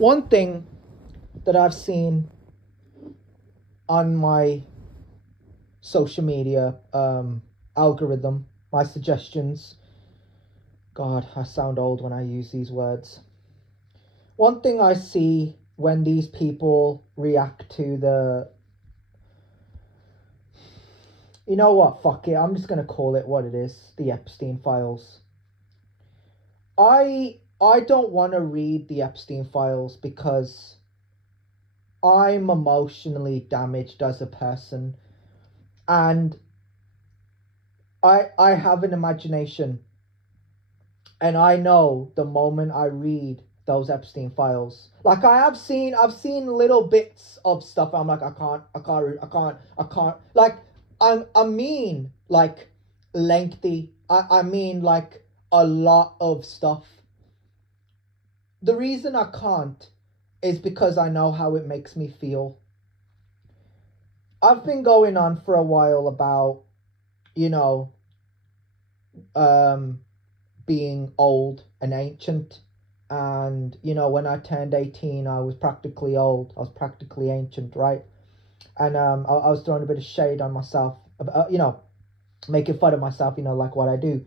One thing that I've seen on my social media algorithm, my suggestions. God, I sound old when I use these words. One thing I see when these people react to the... You know what? Fuck it. I'm just going to call it what it is. The Epstein files. I don't want to read the Epstein files because I'm emotionally damaged as a person. And I have an imagination. And I know the moment I read those Epstein files, like I've seen little bits of stuff. I'm like, I can't. Like, I mean, like, lengthy. I mean, like, a lot of stuff. The reason I can't is because I know how it makes me feel. I've been going on for a while about, being old and ancient. And, when I turned 18, I was practically old. I was practically ancient, right? And I was throwing a bit of shade on myself, making fun of myself, like what I do.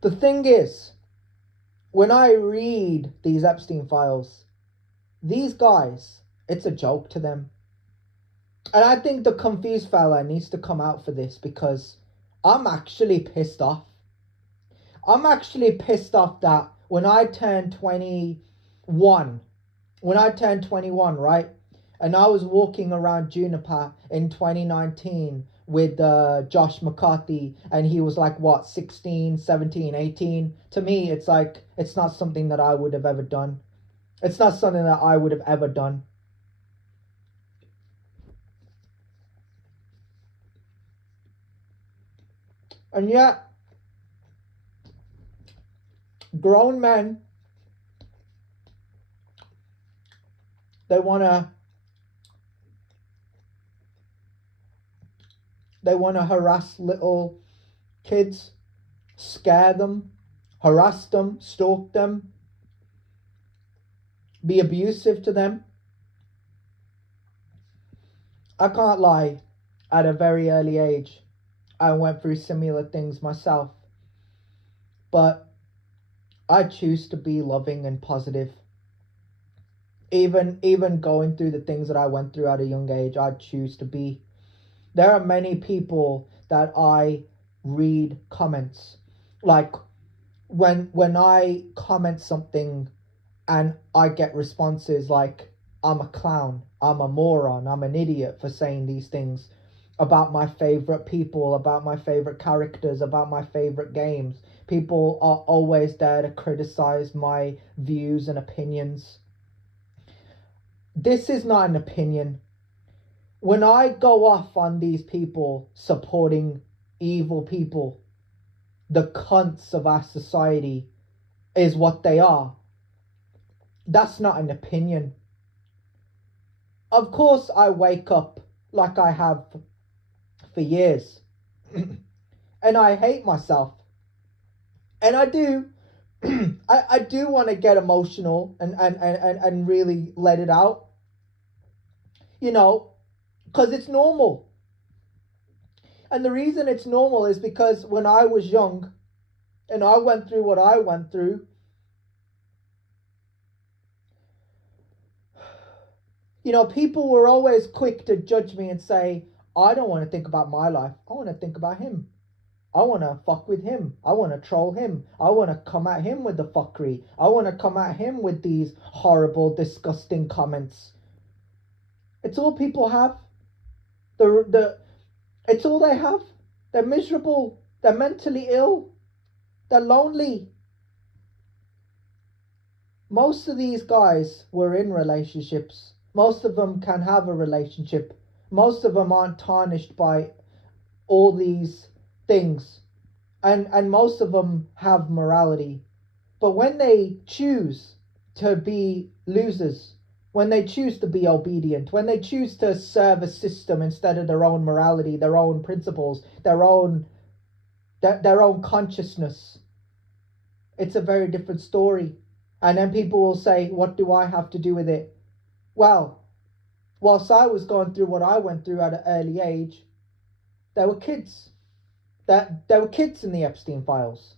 The thing is, when I read these Epstein files, these guys, it's a joke to them. And I think the confused fella needs to come out for this because I'm actually pissed off. I'm actually pissed off that when I turned 21, right, and I was walking around Juniper in 2019 with Josh McCarthy, and he was like, what, 16, 17, 18? To me, it's like, it's not something that I would have ever done. It's not something that I would have ever done. And yet, grown men, they want to harass little kids, scare them, harass them, stalk them, be abusive to them. I can't lie, at a very early age, I went through similar things myself. But I choose to be loving and positive. Even going through the things that I went through at a young age, I choose to be. There are many people that I read comments. Like, when I comment something and I get responses like, I'm a clown, I'm a moron, I'm an idiot for saying these things about my favorite people, about my favorite characters, about my favorite games. People are always there to criticize my views and opinions. This is not an opinion. When I go off on these people supporting evil people, the cunts of our society is what they are. That's not an opinion. Of course, I wake up like I have for years and I hate myself. And I do. I do want to get emotional and really let it out. Because it's normal. And the reason it's normal is because when I was young and I went through what I went through, people were always quick to judge me and say, I don't want to think about my life. I want to think about him. I want to fuck with him. I want to troll him. I want to come at him with the fuckery. I want to come at him with these horrible, disgusting comments. It's all people have. It's all they have. They're miserable. They're mentally ill. They're lonely. Most of these guys were in relationships. Most of them can have a relationship. Most of them aren't tarnished by all these things. And most of them have morality. But when they choose to be losers, when they choose to be obedient, when they choose to serve a system instead of their own morality, their own principles, their own consciousness, it's a very different story. And then people will say, what do I have to do with it? Well, whilst I was going through what I went through at an early age, there were kids. There were kids in the Epstein files.